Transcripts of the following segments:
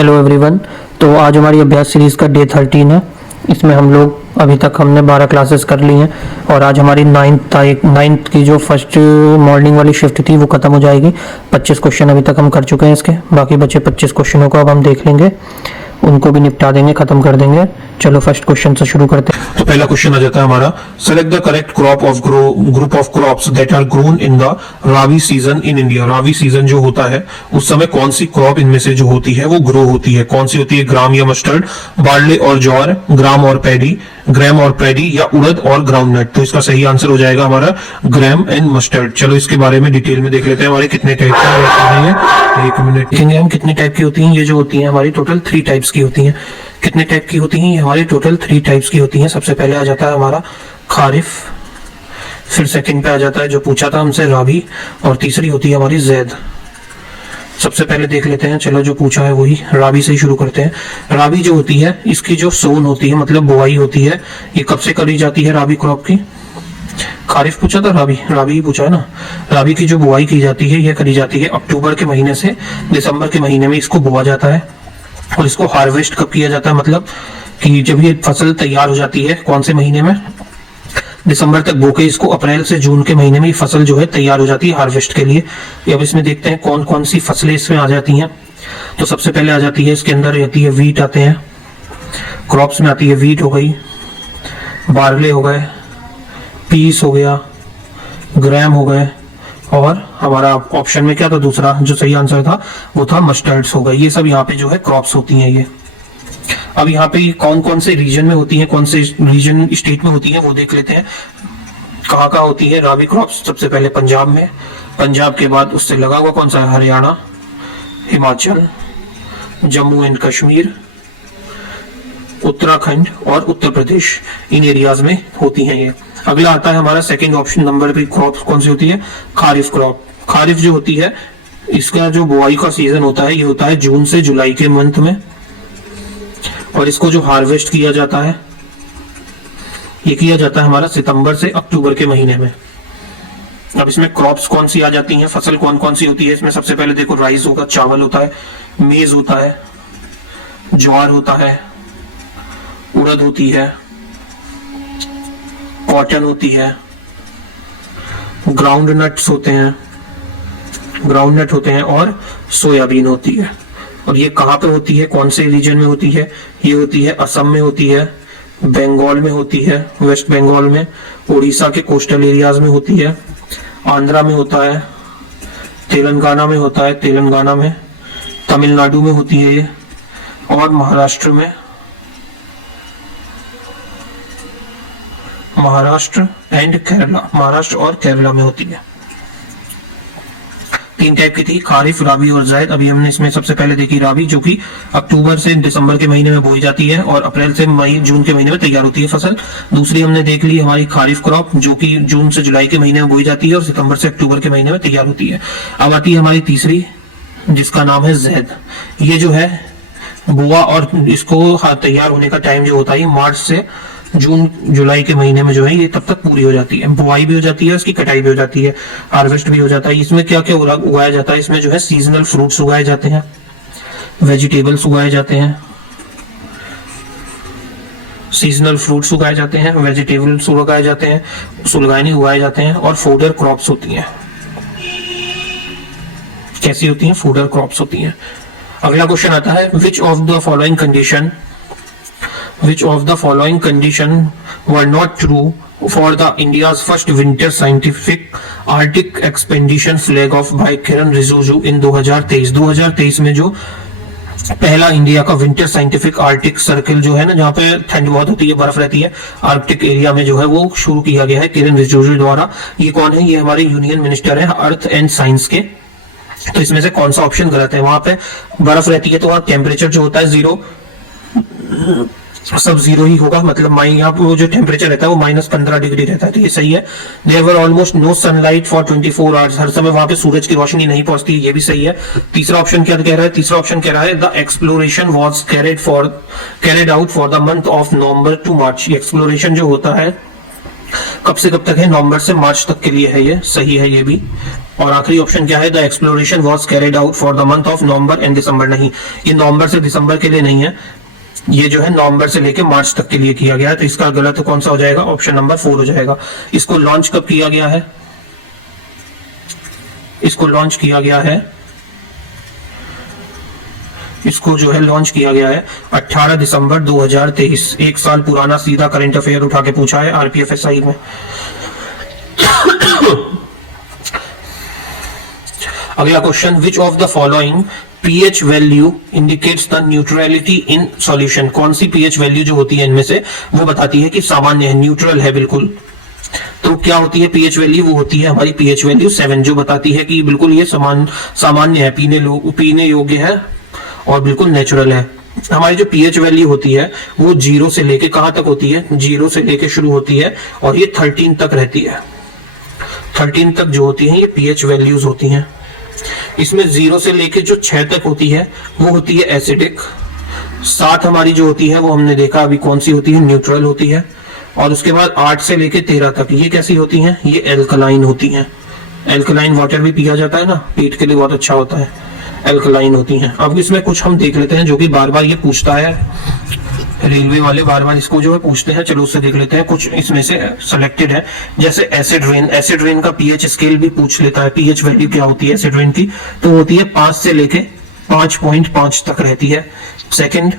Hello everyone. तो आज हमारी अभ्यास सीरीज़ का डे 13 है। इसमें हम लोग अभी तक हमने 12 क्लासेस कर ली हैं और आज हमारी नाइन्थ की जो फर्स्ट मॉर्निंग वाली शिफ्ट थी वो ख़त्म हो जाएगी। 25 क्वेश्चन अभी तक हम कर चुके हैं इसके, बाकी बचे 25 क्वेश्चनों को अब हम देख लेंगे, उनको भी निपटा देंगे, ख़त्म कर देंगे। चलो फर्स्ट क्वेश्चन से शुरू करते हैं। तो पहला क्वेश्चन आ जाता है हमारा, select the correct crop of group of crops that are grown in the Rabi season in India. Rabi season जो होता है उस समय कौन सी क्रॉप इनमें से जो होती है वो ग्रो होती है, कौन सी होती है? ग्राम या मस्टर्ड, बार्ले और ज्वार, ग्राम और पैडी, ग्राम और पैडी या उड़द और ग्राउंडनट। तो इसका सही आंसर हो जाएगा हमारा ग्राम एंड मस्टर्ड। चलो इसके बारे में डिटेल में देख लेते हैं हमारे कितने टाइप की होती है। एक मिनट देखेंगे हम कितने टाइप की होती हैं। ये जो होती है हमारी टोटल 3 टाइप्स की होती हैं। कितने टाइप की होती हैं? ये हमारी टोटल 3 टाइप्स की होती हैं। सबसे पहले आ जाता है हमारा खारिफ, फिर सेकंड पे आ जाता है जो पूछा था हमसे रावी, और तीसरी होती है हमारी जैद। सबसे पहले देख लेते हैं, चलो जो पूछा है वही रावी से ही शुरू करते हैं। रावी जो होती है इसकी जो सोन होती है मतलब बुआई होती है, ये कब से करी जाती है रावी क्रॉप की? खारिफ पूछा था, रावी ही पूछा है ना। रावी की जो बुआई की जाती है ये करी जाती है अक्टूबर के महीने से दिसंबर के महीने में इसको बोआ जाता है। और इसको हार्वेस्ट कब किया जाता है? मतलब कि जब ये फसल तैयार हो जाती है, कौन से महीने में? दिसंबर तक बोके इसको अप्रैल से जून के महीने में ये फसल जो है तैयार हो जाती है हार्वेस्ट के लिए। अब इसमें देखते हैं कौन कौन सी फसलें इसमें आ जाती हैं। तो सबसे पहले आ जाती है इसके अंदर आती है वीट आते हैं, क्रॉप्स में आती है वीट हो गई, बार्ले हो गए, पीस हो गया, ग्राम हो गए, और हमारा ऑप्शन में क्या था दूसरा जो सही आंसर था वो था मस्टर्ड्स हो गए। ये सब यहाँ पे जो है क्रॉप्स होती हैं ये। अब यहाँ पे कौन कौन से रीजन में होती हैं, कौन से रीजन स्टेट में होती हैं वो देख लेते हैं। कहाँ कहाँ होती है रावी क्रॉप्स? सबसे पहले पंजाब में, पंजाब के बाद उससे लगा हुआ कौन सा? हरियाणा, हिमाचल, जम्मू एंड कश्मीर, उत्तराखंड और उत्तर प्रदेश, इन एरियाज में होती हैं ये। अगला आता है हमारा सेकंड ऑप्शन नंबर पे, क्रॉप कौन सी होती है? खारिफ क्रॉप। खारिफ जो होती है इसका जो बुआई का सीजन होता है ये होता है जून से जुलाई के मंथ में, और इसको जो हार्वेस्ट किया जाता है ये किया जाता है हमारा सितंबर से अक्टूबर के महीने में। अब इसमें क्रॉप्स कौन सी आ जाती हैं, फसल कौन कौन सी होती है इसमें? सबसे पहले देखो राइस होगा, चावल होता है, मेज होता है, ज्वार होता है, उड़द होती है, कॉटन होती है, ग्राउंड नट्स होते हैं, ग्राउंडनट होते हैं, और सोयाबीन होती है। और ये कहाँ पे होती है, कौन से रीजन में होती है? ये होती है असम में होती है, बंगाल में होती है, वेस्ट बंगाल में, उड़ीसा के कोस्टल एरियाज में होती है, आंध्रा में होता है, तेलंगाना में होता है, तेलंगाना में, तमिलनाडु में होती है ये, और महाराष्ट्र में, महाराष्ट्र एंड केरला, महाराष्ट्र और केरला में होती है। 3 टाइप की थी, खारिफ, रावी और जायद। अभी हमने इसमें सबसे पहले देखी रावी जो कि अक्टूबर से दिसंबर के महीने में बोई जाती है और अप्रैल से मई जून के महीने में तैयार होती है फसल। दूसरी हमने देख ली हमारी खारिफ क्रॉप जो कि जून से जुलाई के महीने में बोई जाती है और सितंबर से अक्टूबर के महीने में तैयार होती है। अब आती है हमारी तीसरी जिसका नाम है जैद। ये जो है बुआ और इसको तैयार होने का टाइम जो होता है मार्च से जून जुलाई के महीने में जो है ये तब तक पूरी हो जाती है। बुआई भी हो जाती है, इसकी कटाई भी हो जाती है, हार्वेस्ट भी हो जाता है। इसमें क्या क्या उगाया जाता है? इसमें जो है सीजनल फ्रूट्स उगाए जाते हैं, वेजिटेबल्स उगाए जाते हैं, सीजनल फ्रूट्स उगाए जाते हैं, वेजिटेबल्स उगाए जाते हैं, सुलगानी उगाए जाते हैं, और फूडर क्रॉप्स होती हैं। कैसी होती हैं? फूडर क्रॉप्स होती हैं। अगला क्वेश्चन आता है, which of the following condition were not true for the India's first winter scientific Arctic expedition flag off by Kiran Rijiju in 2023? 2023 में जो पहला इंडिया का विंटर साइंटिफिक आर्टिक सर्किल जो है ना, जहाँ पे ठंड बहुत होती है, बर्फ रहती है, आर्कटिक एरिया में जो है वो शुरू किया गया है किरण रिजिजू द्वारा। ये कौन है? ये हमारे यूनियन मिनिस्टर है अर्थ एंड साइंस के। तो इसमें से कौन सा ऑप्शन गलत है? वहां पे बर्फ रहती है तो वहां टेम्परेचर जो होता है जीरो, सब जीरो ही होगा, मतलब यहाँ पे वो जो टेम्परेचर रहता है वो -15 डिग्री रहता है, तो ये सही है। There were almost no sunlight for 24 hours, हर समय वहां पे सूरज की रोशनी नहीं पहुंचती, ये भी सही है। तीसरा ऑप्शन क्या कह रहा है? तीसरा ऑप्शन कह रहा है the exploration was carried out for the month of November to March. Exploration जो होता है कब से कब तक है? नवंबर से मार्च तक के लिए है, ये सही है ये भी। और आखिरी ऑप्शन क्या है, the exploration was carried out for the month of November and December. नहीं, ये नवंबर से दिसंबर के लिए नहीं है, ये जो है नवंबर से लेके मार्च तक के लिए किया गया है। तो इसका गलत कौन सा हो जाएगा, ऑप्शन नंबर 4 हो जाएगा। इसको लॉन्च कब किया गया है, इसको लॉन्च किया गया है, इसको जो है लॉन्च किया गया है 18 दिसंबर 2023। एक साल पुराना सीधा करंट अफेयर उठा के पूछा है आरपीएफएसआई में। अगला question, which of the following pH value indicates the neutrality in solution. कौन सी pH वैल्यू जो होती है इनमें से वो बताती है कि सामान्य है, न्यूट्रल है बिल्कुल। तो क्या होती है pH वैल्यू, वो होती है हमारी pH वैल्यू 7, जो बताती है कि बिल्कुल ये सामान्य है, पीने योग्य है और बिल्कुल नेचुरल है। हमारी जो pH वैल्यू होती है वो 0 से लेके कहां तक होती है, 0 से लेके शुरू होती है और ये 13 तक रहती है। 13 तक जो होती है ये pH वैल्यूज होती हैं। इसमें 0 से लेके जो 6 तक होती है वो होती है एसिडिक। 7 हमारी जो होती है वो हमने देखा अभी कौन सी होती है, न्यूट्रल होती है। और उसके बाद 8 से लेके 13 तक ये कैसी होती हैं, ये एल्कलाइन होती हैं। एल्कलाइन वाटर भी पिया जाता है ना, पेट के लिए बहुत अच्छा होता है, एल्कलाइन होती हैं। अब इसमें कुछ हम देख लेते हैं जो कि बार बार ये पूछता है, रेलवे वाले बार बार इसको जो है पूछते हैं। चलो उससे देख लेते हैं, कुछ इसमें से सिलेक्टेड है। जैसे एसिड रेन, एसिड रेन का pH स्केल भी पूछ लेता है, pH वैल्यू क्या होती है एसिड रेन की, तो होती है 5 से लेके 5.5 तक रहती है। सेकंड,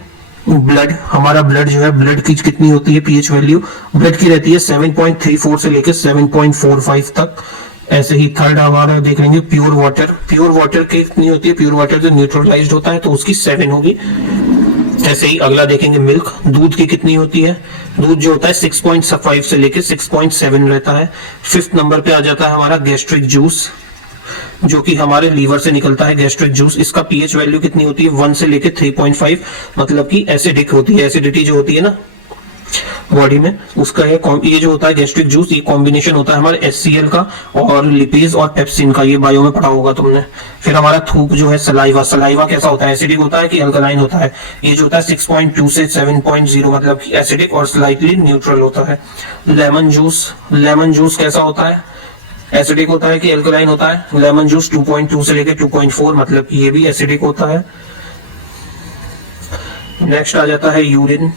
ब्लड, हमारा ब्लड जो है, ब्लड की कितनी होती है pH वैल्यू, ब्लड की रहती है 7.34 से लेके 7.45 तक। ऐसे ही थर्ड हमारा देख लेंगे प्योर वाटर, प्योर वाटर की कितनी होती है, प्योर वाटर जो न्यूट्रलाइज्ड होता है तो उसकी 7 होगी। ऐसे ही अगला देखेंगे मिल्क, दूध की कितनी होती है, दूध जो होता है 6.5 से लेके 6.7 रहता है। 5th नंबर पे आ जाता है हमारा गैस्ट्रिक जूस, जो कि हमारे लीवर से निकलता है गैस्ट्रिक जूस। इसका pH वैल्यू कितनी होती है, 1 से लेके 3.5, मतलब कि एसिडिक होती है। एसिडिटी जो होती है ना बॉडी में, उसका ये जो होता है गैस्ट्रिक जूस, ये कॉम्बिनेशन होता है हमारे HCl का और लिपेज और पेप्सिन का, ये बायो में पढ़ा होगा तुमने। फिर हमारा थूक जो है सलाइवा, सलाइवा कैसा होता है, एसिडिक होता है कि अल्कलाइन होता है, ये जो होता है 6.2 से 7.0, मतलब कि एसिडिक और स्लाइटली न्यूट्रल होता है। लेमन जूस, लेमन जूस कैसा होता है, एसिडिक होता है कि अल्कलाइन होता है, लेमन जूस 2.2 से लेके 2.4, मतलब कि ये भी एसिडिक होता है। नेक्स्ट आ जाता है यूरिन,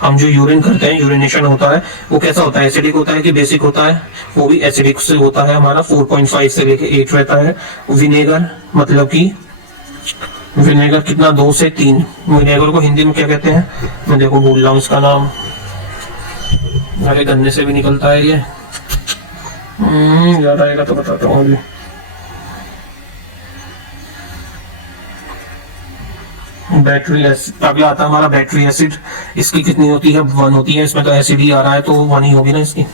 हम जो यूरिन करते हैं, यूरिनेशन होता है, वो कैसा होता है, एसिडिक होता है कि बेसिक होता है, वो भी एसिडिक से होता है हमारा, 4.5 से लेके 8 रहता है। विनेगर, मतलब कि विनेगर कितना, 2 से 3। विनेगर को हिंदी में क्या कहते हैं, मैं देखो भूल रहा हूँ इसका नाम, अरे गन्ने से भी निकलता है ये, याद आएगा तो बताता हूँ अभी। बैटरी एसिड, अगला आता है हमारा बैटरी एसिड, इसकी कितनी होती है, 1 होती है। इसमें तो एसिड ही आ रहा है तो 1 ही होगी ना इसकी।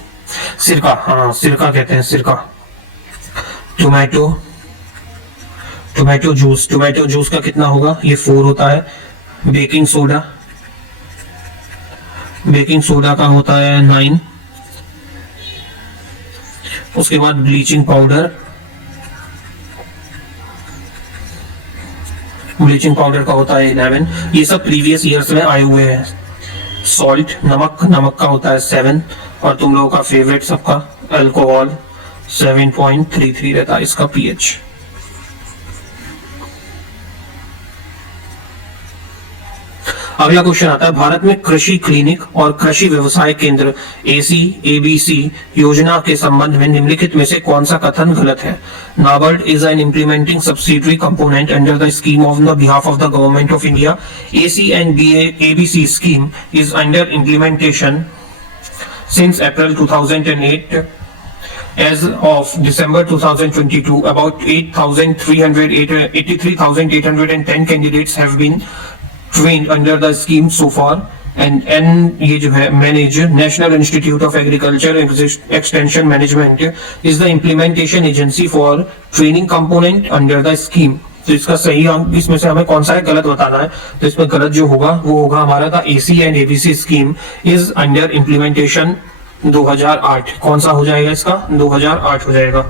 सिरका, हाँ सिरका कहते हैं, सिरका। Tomato, tomato juice, tomato juice का कितना होगा, ये 4 होता है। बेकिंग सोडा, बेकिंग सोडा का होता है 9। उसके बाद ब्लीचिंग पाउडर, ब्लीचिंग पाउडर का होता है 11। ये सब प्रीवियस ईयर्स में आए हुए हैं। सॉल्ट, नमक, नमक का होता है 7। और तुम लोगों का फेवरेट सबका अल्कोहल 7.33 रहता है इसका pH। अगला क्वेश्चन आता है, भारत में कृषि क्लिनिक और कृषि व्यवसाय केंद्र ACABC योजना के संबंध में निम्नलिखित में से कौन सा कथन गलत है। NABARD is an implementing subsidiary component under the scheme on the behalf of the government of India. ACABC scheme is under implementation since April 2008. As of December 2022, about 83,810 candidates have been trained under the scheme so far, and ये जो है manage national institute of agriculture extension management is the implementation agency for training component under the scheme. तो इसका सही अंक इसमें से हमें कौन सा है, गलत बताना है। तो इसमें गलत जो होगा वो होगा हमारा the ACABC scheme is under implementation 2008। कौन सा हो जाएगा इसका, 2008 हो जाएगा,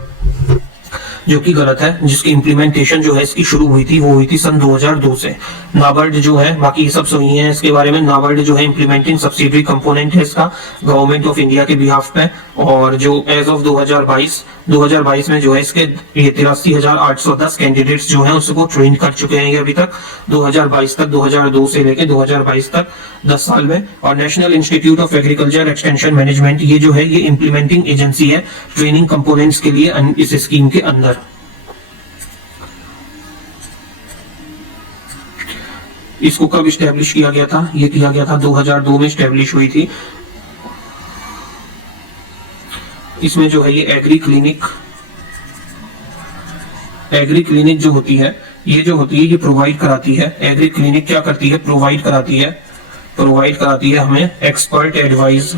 जो कि गलत है। जिसकी इम्प्लीमेंटेशन जो है इसकी शुरू हुई थी वो हुई थी सन 2002 से। नाबार्ड जो है, बाकी ये सब सही है इसके बारे में। नाबार्ड जो है इम्प्लीमेंटिंग सब्सिडरी कंपोनेंट है इसका गवर्नमेंट ऑफ इंडिया के बिहाफ पे, और जो एज ऑफ 2022 2022 में जो है इसके ये 83,810 कैंडिडेट्स जो हैं उसको ट्रेन कर चुके हैं ये अभी तक 2022 तक, 2002 से लेके 2022 तक 10 साल में। और national institute of agriculture extension management ये जो है ये इंप्लीमेंटिंग एजेंसी है ट्रेनिंग कंपोनेंट्स के लिए इस स्कीम के अंदर। इसको कब स्टैब्लिश किया गया था? ये किया गया था 2002 में स्टैब्लिश हुई थी। इसमें जो है ये एग्री क्लिनिक जो होती है ये प्रोवाइड कराती है। एग्री क्लिनिक क्या करती है? प्रोवाइड कराती है हमें एक्सपर्ट एडवाइस।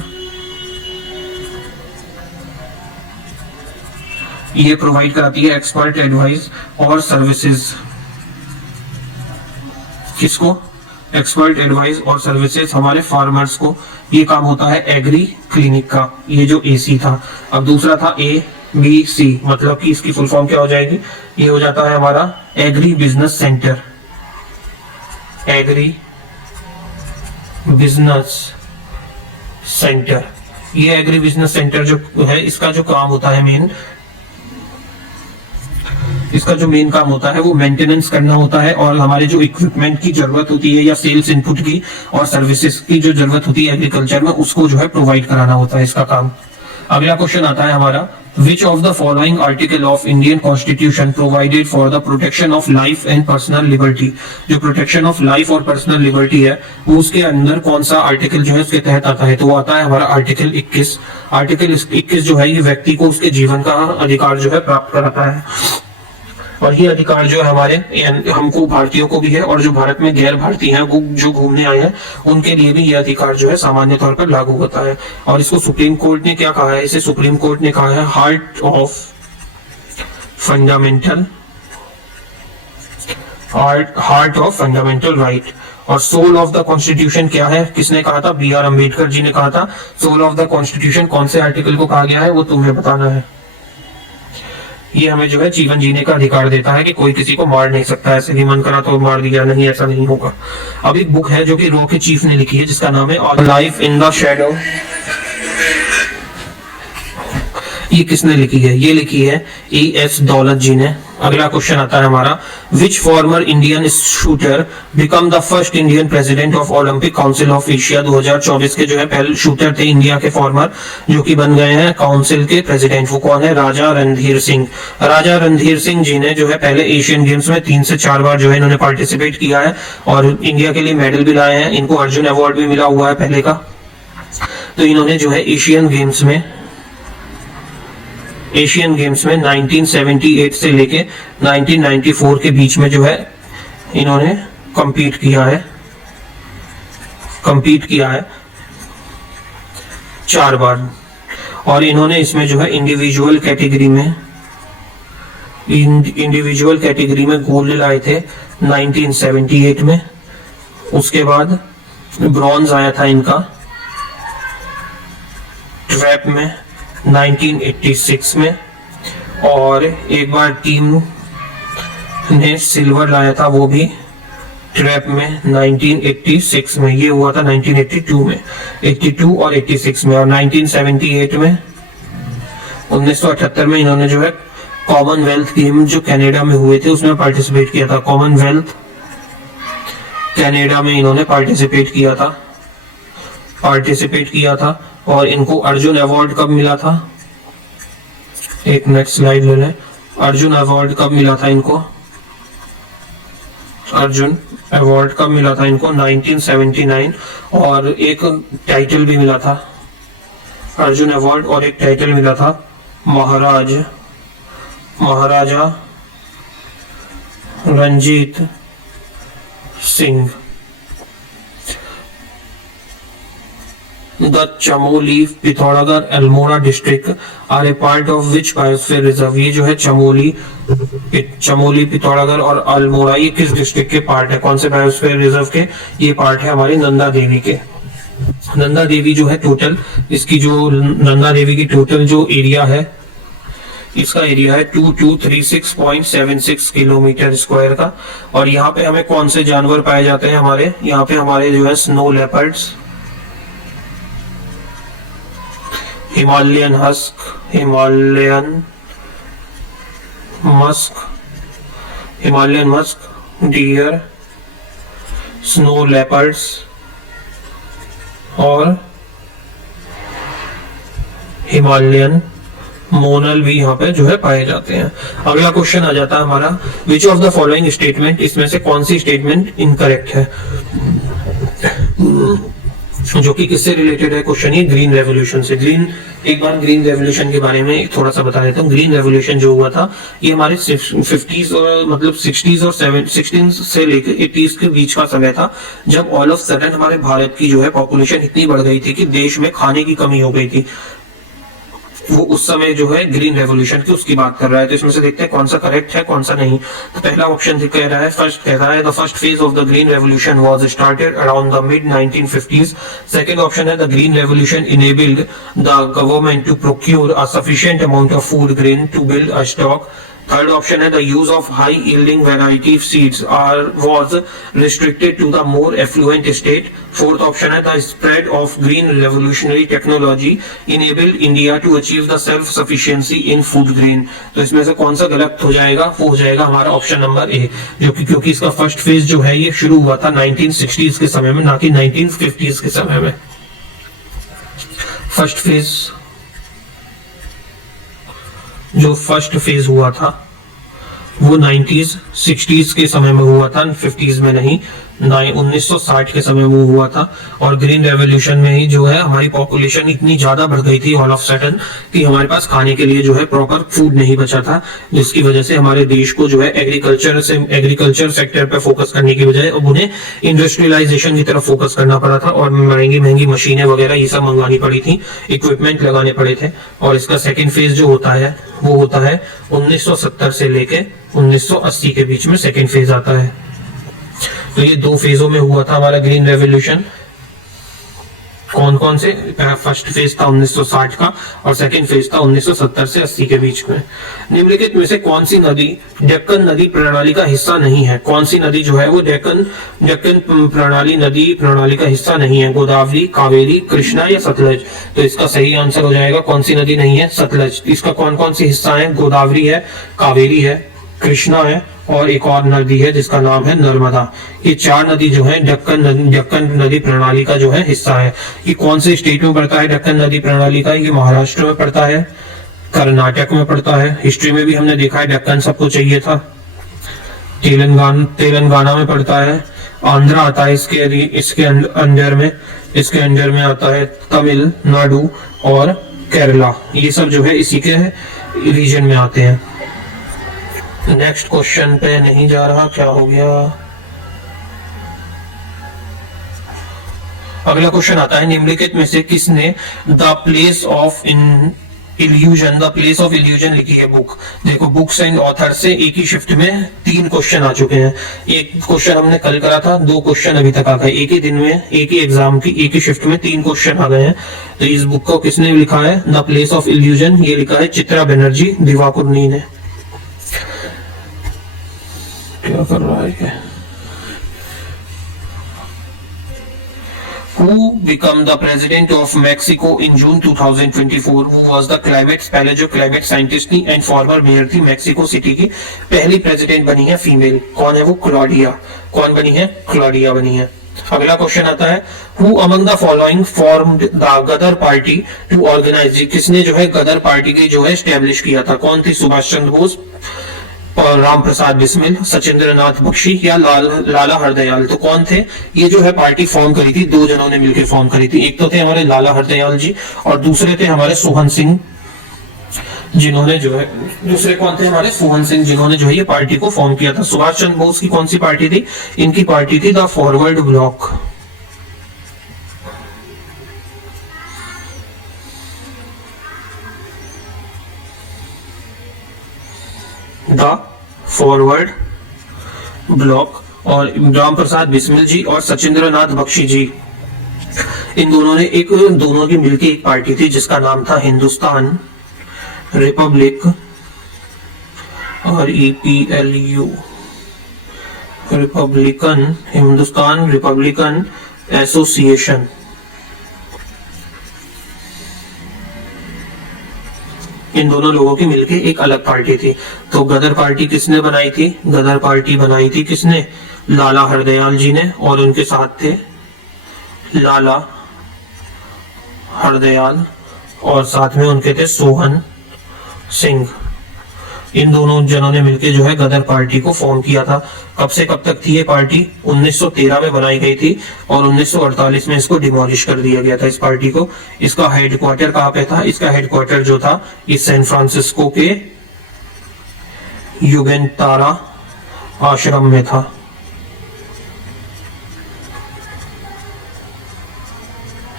ये प्रोवाइड कराती है एक्सपर्ट एडवाइस और सर्विसेज। किसको? एक्सपर्ट एडवाइस और सर्विसेज हमारे फार्मर्स को। ये काम होता है एग्री क्लिनिक का। ये जो AC था। अब दूसरा था ABC, मतलब कि इसकी फुल फॉर्म क्या हो जाएगी? ये हो जाता है हमारा agri business centre. Agri business centre, ये एग्री बिजनेस सेंटर जो है इसका जो काम होता है मेन काम होता है वो मेंटेनेंस करना होता है, और हमारे जो इक्विपमेंट की जरूरत होती है या सेल्स इनपुट की और सर्विसेज की जो जरूरत होती है एग्रीकल्चर में उसको जो है प्रोवाइड कराना होता है इसका काम। अगला क्वेश्चन आता है हमारा, which of the following article of Indian constitution provided for the protection of life and personal liberty. जो प्रोटेक्शन ऑफ लाइफ और पर्सनल लिबर्टी है वो उसके अंदर कौन सा आर्टिकल जो है उसके तहत आता है? तो वो आता है हमारा आर्टिकल 21। आर्टिकल 21 जो है ये व्यक्ति को उसके जीवन का अधिकार जो है प्राप्त कराता है, और ये अधिकार जो है हमारे हमको भारतीयों को भी है, और जो भारत में गैर भारतीय हैं वो जो घूमने आए हैं उनके लिए भी ये अधिकार जो है सामान्य तौर पर लागू होता है। और इसको सुप्रीम कोर्ट ने क्या कहा है? इसे सुप्रीम कोर्ट ने कहा है हार्ट ऑफ फंडामेंटल राइट। और सोल ऑफ द कॉन्स्टिट्यूशन क्या है? किसने कहा था? BR अम्बेडकर जी ने कहा था। सोल ऑफ द कॉन्स्टिट्यूशन कौन से आर्टिकल को कहा गया है वो तुम्हें बताना है। ये हमें जो है जीवन जीने का अधिकार देता है कि कोई किसी को मार नहीं सकता, ऐसे ही मन करा तो मार दिया, नहीं ऐसा नहीं होगा। अब एक बुक है जो कि रॉ के चीफ ने लिखी है जिसका नाम है लाइफ इन द शैडो। ये किसने लिखी है? ये लिखी है E.S. दौलत जी ने। अगला क्वेश्चन आता है हमारा, which former Indian shooter become the first Indian president of Olympic council of Asia. 2024 के जो है पहले शूटर थे इंडिया के फॉर्मर जो कि बन गए हैं काउंसिल के प्रेसिडेंट। वो कौन है? राजा रणधीर सिंह। राजा रणधीर सिंह जी ने जो है पहले एशियन गेम्स में 3 से 4 बार जो है इन्होंने पार्टिसिपेट किया है और इंडिया के लिए मेडल भी लाए हैं। इनको अर्जुन अवार्ड भी मिला हुआ है पहले का। तो इन्होंने जो है एशियन गेम्स में 1978 से लेके 1994 के बीच में जो है इन्होंने कंपीट किया है 4 बार। और इन्होंने इसमें जो है इंडिविजुअल कैटेगरी में गोल्ड लाए थे 1978 में। उसके बाद ब्रॉन्ज आया था इनका ट्रैप में 1986 में, और एक बार टीम ने सिल्वर लाया था वो भी ट्रैप में 1986 में। ये हुआ था 1982 में, 82 और 86 में। और 1978 में 1978 में इन्होंने जो है कॉमनवेल्थ गेम जो कनाडा में हुए थे उसमें पार्टिसिपेट किया था। कॉमनवेल्थ कनाडा में इन्होंने पार्टिसिपेट किया था और इनको अर्जुन अवार्ड कब मिला था? एक नेक्स्ट स्लाइड ले लें। अर्जुन अवार्ड कब मिला था इनको? अर्जुन अवार्ड कब मिला था इनको? 1979। और एक टाइटल भी मिला था, अर्जुन अवार्ड, और एक टाइटल मिला था महाराजा Ranjit Singh. The Chamoli, Pithoragarh, Almora district are a part of which biosphere reserve? ये जो है चमोली, पिथौरागढ़ और अल्मोड़ा ये किस डिस्ट्रिक्ट के पार्ट है? कौन से बायोस्फीयर रिजर्व के? ये पार्ट है हमारी नंदा देवी के। नंदा देवी जो है टोटल इसकी जो नंदा देवी की टोटल जो एरिया है इसका एरिया है 2236.76 किलोमीटर स्क्वायर का। और यहाँ पे हमें कौन से जानवर पाए जाते हैं? हमारे यहाँ पे हमारे जो है snow leopards, Himalayan musk, Himalayan musk, deer, snow leopards और हिमालयन मोनल भी यहाँ पे जो है पाए जाते हैं। अगला क्वेश्चन आ जाता है हमारा, which of the following statement, इसमें से कौन सी स्टेटमेंट इनकरेक्ट है, जो कि किससे रिलेटेड है क्वेश्चन, ये ग्रीन रेवोल्यूशन से। एक बार ग्रीन रेवोल्यूशन के बारे में थोड़ा सा बता देता हूँ। ग्रीन रेवोल्यूशन जो हुआ था ये हमारे 50s और मतलब 60s और 16 से लेकर 80s के बीच का समय था, जब ऑल ऑफ सडन हमारे भारत की जो है पॉपुलेशन इतनी बढ़ गई थी कि देश में खाने की कमी हो गई थी। वो उस समय जो है ग्रीन रेवोल्यूशन की उसकी बात कर रहा है। तो इसमें से देखते हैं कौन सा करेक्ट है कौन सा नहीं। तो पहला ऑप्शन कह रहा है, फर्स्ट कह रहा है the first phase of the green revolution was started around the mid 1950s। Second option है the green revolution enabled the government to procure a sufficient amount of food grain to build a stock. Third option है the use of high yielding variety seeds was restricted to the more affluent state. Fourth option है the spread of green revolutionary technology enabled India to achieve the self sufficiency in food grain। तो इसमें से कौन सा गलत हो जाएगा, वो हो जाएगा हमारा ऑप्शन नंबर ए, जो कि क्योंकि इसका फर्स्ट फेज जो है ये शुरू हुआ था 1960s के समय में, ना कि 1950s के समय में। जो फर्स्ट फेज हुआ था वो 90s 60s के समय में हुआ था, 50s में नहीं, 1960 के समय में हुआ था। और ग्रीन रेवोल्यूशन में ही जो है हमारी पॉपुलेशन इतनी ज्यादा बढ़ गई थी ऑल ऑफ सडन कि हमारे पास खाने के लिए जो है प्रॉपर फूड नहीं बचा था, जिसकी वजह से हमारे देश को जो है एग्रीकल्चर सेक्टर पे फोकस करने की बजाय अब उन्हें इंडस्ट्रियलाइजेशन की तरफ फोकस करना पड़ा था और महंगी महंगी मशीनें वगैरह ये सब मंगवानी पड़ी थी, इक्विपमेंट लगाने पड़े थे। और इसका सेकेंड फेज जो होता है वो होता है 1970 से लेके 1980 के बीच में सेकेंड फेज आता है। तो ये दो फेजों में हुआ था हमारा ग्रीन रेवोल्यूशन। कौन कौन से, फर्स्ट फेज था 1960 का और सेकंड फेज था 1970 से 80 के बीच में। निम्नलिखित में से कौन सी नदी डेक्कन नदी प्रणाली का हिस्सा नहीं है? कौन सी नदी जो है वो डेक्कन नदी प्रणाली का हिस्सा नहीं है? गोदावरी, कावेरी, कृष्णा या सतलज? तो इसका सही आंसर हो जाएगा कौन सी नदी नहीं है, सतलज। इसका कौन कौन सी हिस्सा है? गोदावरी है, कावेरी है, कृष्णा है और एक और नदी है जिसका नाम है नर्मदा। ये चार नदी जो है डेक्कन नदी प्रणाली का जो है हिस्सा है। ये कौन से स्टेट में पड़ता है डेक्कन नदी प्रणाली का? ये महाराष्ट्र में पड़ता है, कर्नाटक में पड़ता है, हिस्ट्री में भी हमने देखा है डेक्कन सबको चाहिए था, तेलंगाना में पड़ता है, आंध्रा आता है इसके अंडर में आता है तमिलनाडु और केरला। ये सब जो है इसी के रीजन में आते हैं। नेक्स्ट क्वेश्चन पे नहीं जा रहा, क्या हो गया? अगला क्वेश्चन आता है, निम्नलिखित में से किसने द प्लेस ऑफ इल्यूजन लिखी है बुक? देखो, बुक्स एंड ऑथर से एक ही शिफ्ट में 3 क्वेश्चन आ चुके हैं। एक क्वेश्चन हमने कल करा था, 2 क्वेश्चन अभी तक आ गए। एक ही दिन में, एक ही एग्जाम की एक ही शिफ्ट में 3 क्वेश्चन आ गए हैं। तो इस बुक को किसने लिखा है, द प्लेस ऑफ इल्यूजन? ये लिखा है चित्रा बनर्जी दिवाकुरनी ने। क्या कर रहा है? Who became the president of Mexico in June 2024? Who was the पहले जो क्लाइमेट साइंटिस्ट थी एंड फॉर्मर मेयर थी मेक्सिको सिटी की, पहली प्रेसिडेंट बनी है फीमेल। कौन है वो? क्लॉडिया। कौन बनी है? क्लॉडिया बनी है। अगला क्वेश्चन आता है, Who among the following formed the Ghadar party to organize? किसने जो है गदर पार्टी की जो है एस्टेब्लिश किया था? कौन थी? सुभाष चंद्र बोस, राम प्रसाद बिस्मिल, सचिंद्र नाथ बख्शी या लाला हरदयाल? तो कौन थे? ये जो है पार्टी फॉर्म करी थी, 2 जनों ने मिलकर फॉर्म करी थी। एक तो थे हमारे लाला हरदयाल जी और दूसरे थे हमारे सोहन सिंह, जिन्होंने जो है ये पार्टी को फॉर्म किया था। सुभाष चंद्र बोस की कौन सी पार्टी थी? इनकी पार्टी थी the forward block. The forward block. और राम प्रसाद बिस्मिल जी और सचिंद्र नाथ बख्शी जी, इन दोनों की मिलकर एक पार्टी थी जिसका नाम था हिंदुस्तान रिपब्लिक, और EPLU, हिंदुस्तान रिपब्लिकन एसोसिएशन। इन दोनों लोगों की मिलके एक अलग पार्टी थी। तो गदर पार्टी किसने बनाई थी? गदर पार्टी बनाई थी किसने? लाला हरदयाल जी ने, और उनके साथ थे लाला हरदयाल और साथ में उनके थे सोहन सिंह। इन दोनों जनों ने मिलकर जो है गदर पार्टी को फॉर्म किया था। कब से कब तक थी ये पार्टी? 1913 में बनाई गई थी और 1948 में इसको डिमोलिश कर दिया गया था इस पार्टी को। इसका हेडक्वार्टर कहाँ पे था? इसका हेडक्वार्टर जो था इस सैन फ्रांसिस्को के युगेंतारा आश्रम में था।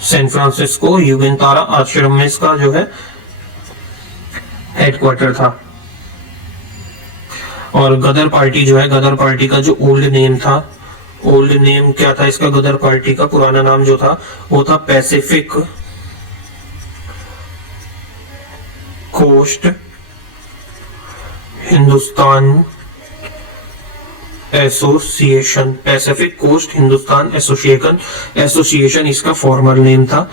सैन फ्रांसिस्को युगेंतारा आश्रम में इसका जो है हेडक्वार्टर था। और गदर पार्टी जो है, गदर पार्टी का जो ओल्ड नेम था, ओल्ड नेम क्या था इसका? गदर पार्टी का पुराना नाम जो था वो था Pacific coast Hindustan association. Pacific coast Hindustan association इसका फॉर्मल नेम था।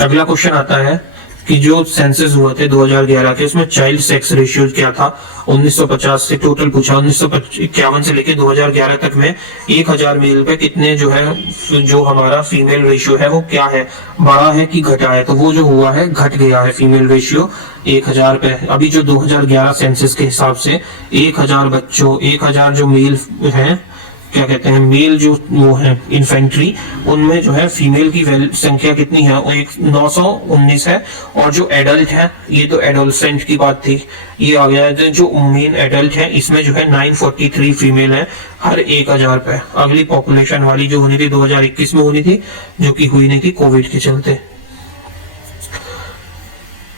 अगला क्वेश्चन आता है कि जो सेंसस हुए थे 2011 के, उसमें चाइल्ड सेक्स रेशियो क्या था? 1950 से टोटल पूछा, 1951 से लेके 2011 तक में 1000 मेल पे कितने जो है जो हमारा फीमेल रेशियो है वो क्या है? बढ़ा है कि घटा है? तो वो जो हुआ है घट गया है फीमेल रेशियो 1000 पे। अभी जो 2011 सेंसस के हिसाब से 1000 बच्चों, 1000 जो मेल हैं, क्या कहते हैं, मेल जो वो है इन्फेंट्री, उनमें जो है फीमेल की संख्या कितनी है? 919 है। और जो एडल्ट है, ये तो एडोलसेंट की बात थी, ये आ गया है जो मेन एडल्ट है, इसमें जो है 943 फीमेल है हर 1000 पे। अगली पॉपुलेशन वाली जो होनी थी 2021 में होनी थी, जो कि हुई नहीं थी कोविड के चलते।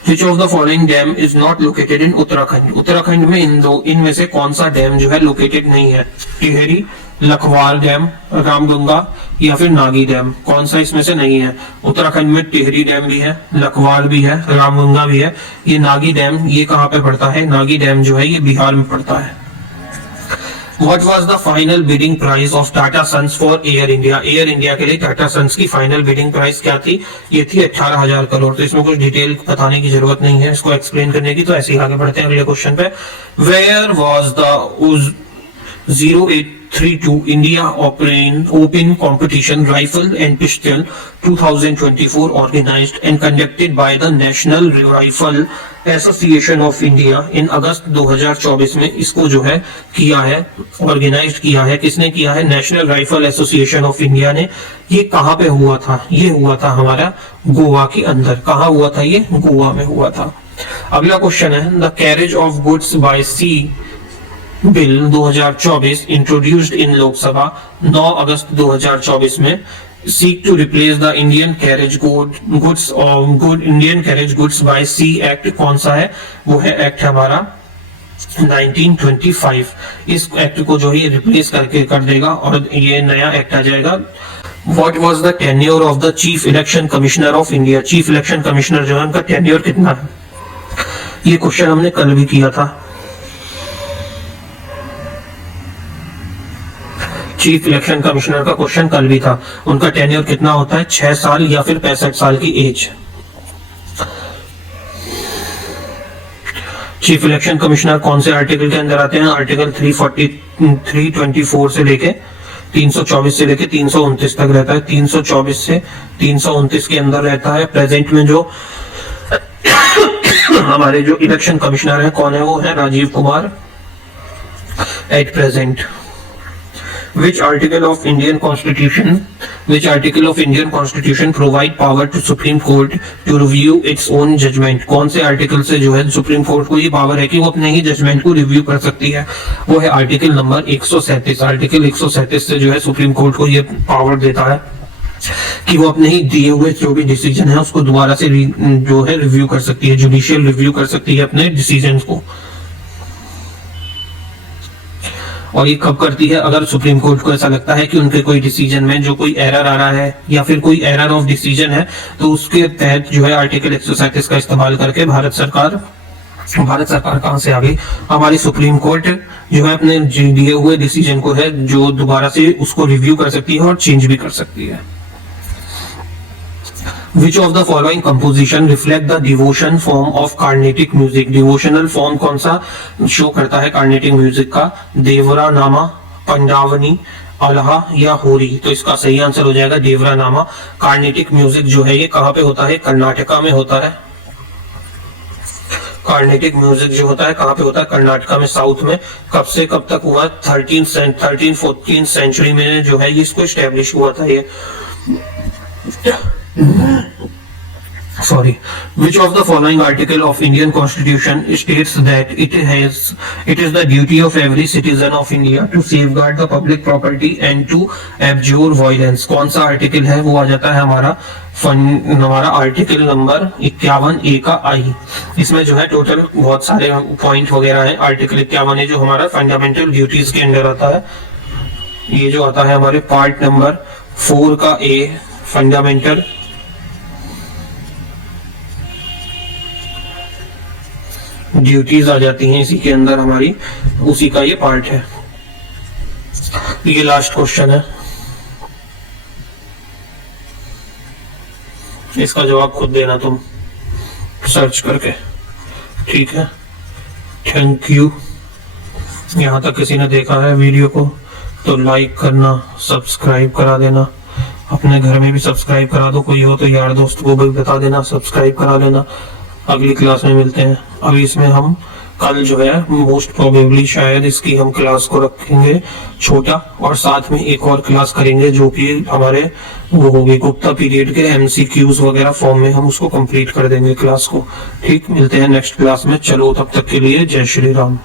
Which of the following dam is not located in Uttarakhand? Uttarakhand में इनमें से कौन सा डैम जो है लोकेटेड नहीं है? टिहरी, लखवार डैम, रामगंगा या फिर नागी डैम? कौन सा इसमें से नहीं है? उत्तराखंड में टिहरी डैम भी है, लखवार भी है, रामगंगा भी है। ये नागी डैम ये कहाँ पे पड़ता है? नागी डैम जो है ये बिहार में पड़ता है। What was the final bidding price of Tata Sons for Air India? Air India के लिए टाटा सन्स की फाइनल बिडिंग प्राइस क्या थी? ये थी 18,000 करोड़। तो इसमें कुछ डिटेल बताने की जरूरत नहीं है इसको एक्सप्लेन करने की, तो ऐसे ही आगे बढ़ते हैं अगले क्वेश्चन पे। Where was the 0832 India Open Competition Rifle and Pistol 2024 organized and conducted by the National Rifle Association of India in अगस्त 2024 में इसको जो है किया है, ऑर्गेनाइज किया है। किसने किया है? National rifle association of India ने। ये कहाँ पे हुआ था? ये हुआ था हमारा गोवा के अंदर। कहाँ हुआ था? ये गोवा में हुआ था। अगला क्वेश्चन है the carriage of goods by sea bill 2024 introduced in Lok Sabha 9 August 2024 में seek to replace the Indian carriage goods by sea act। कौन सा है? वो है एक्ट हमारा 1925। इस एक्ट को जो है रिप्लेस करके कर देगा और ये नया एक्ट आ जाएगा। What was the tenure of the Chief Election Commissioner of India? Chief election commissioner जो है उनका टेन्योर कितना है? ये क्वेश्चन हमने कल भी किया था। चीफ इलेक्शन कमिश्नर का क्वेश्चन कल भी था। उनका टेन्योर कितना होता है? 6 साल या फिर 65 साल की एज। चीफ इलेक्शन कमिश्नर कौन से आर्टिकल के अंदर आते हैं? आर्टिकल 324 से लेके 324 से लेके 329 तक रहता है। 324 से 329 के अंदर रहता है। प्रेजेंट में जो हमारे जो इलेक्शन कमिश्नर है कौन है? वो है Rajiv Kumar at present. Which article of Indian Constitution provide power to Supreme Court to review its own judgment? कौन से आर्टिकल से जो है सुप्रीम कोर्ट को ये पावर है कि वो अपने ही जजमेंट को रिव्यू कर सकती है? वो है आर्टिकल नंबर 137। आर्टिकल 137 से जो है सुप्रीम कोर्ट को ये पावर देता है कि वो अपने ही दिए हुए जो भी डिसीजन है उसको दोबारा से जो है रिव्यू कर सकती है, जुडिशियल रिव्यू कर सकती है अपने डिसीजन को। और ये कब करती है? अगर सुप्रीम कोर्ट को ऐसा लगता है कि उनके कोई डिसीजन में जो कोई एरर आ रहा है या फिर कोई एरर ऑफ डिसीजन है, तो उसके तहत जो है आर्टिकल 137 का इस्तेमाल करके भारत सरकार कहां से आ गई? हमारी सुप्रीम कोर्ट जो है अपने दिए हुए डिसीजन को है जो दोबारा से उसको रिव्यू कर सकती है और चेंज भी कर सकती है। Which of the following composition reflect the devotion form of Carnatic music? Devotional form कौन सा शो करता है कार्नेटिक म्यूजिक का? देवरा नामा, पंडावनी, अल्हा या होरी? तो इसका सही आंसर हो जाएगा देवरा नामा। कार्नेटिक म्यूजिक जो है ये कहाँ पे होता है? कर्नाटका में होता है। कार्नेटिक म्यूजिक जो होता है कहाँ पे होता है? कर्नाटका में, साउथ में। कब से कब तक हुआ? 13-14 सेंचुरी में जो है इसको एस्टेब्लिश हुआ था ये। Sorry. Which of the following article of Indian Constitution states that it is the duty of every citizen of India to safeguard the public property and to abjure violence? कौन सा article है? वो आ जाता है हमारा आर्टिकल नंबर 51A का आई। इसमें जो है टोटल बहुत सारे पॉइंट वगैरह हैं। आर्टिकल 51 है जो हमारा फंडामेंटल ड्यूटीज के अंडर आता है। ये जो आता है हमारे पार्ट नंबर 4 का ए, फंडामेंटल ड्यूटीज आ जाती हैं इसी के अंदर हमारी, उसी का ये पार्ट है। ये लास्ट क्वेश्चन है, इसका जवाब खुद देना तुम सर्च करके, ठीक है। Thank you. यहां तक किसी ने देखा है वीडियो को तो लाइक करना, सब्सक्राइब करा देना, अपने घर में भी सब्सक्राइब करा दो, कोई हो तो यार दोस्त को भी बता देना, सब्सक्राइब करा लेना। अगली क्लास में मिलते हैं। अभी इसमें हम कल जो है मोस्ट प्रोबेबली शायद इसकी हम क्लास को रखेंगे छोटा, और साथ में एक और क्लास करेंगे जो कि हमारे वो होगी गुप्ता पीरियड के MCQs वगैरह फॉर्म में, हम उसको कंप्लीट कर देंगे क्लास को। ठीक, मिलते हैं नेक्स्ट क्लास में। चलो तब तक के लिए जय श्री राम।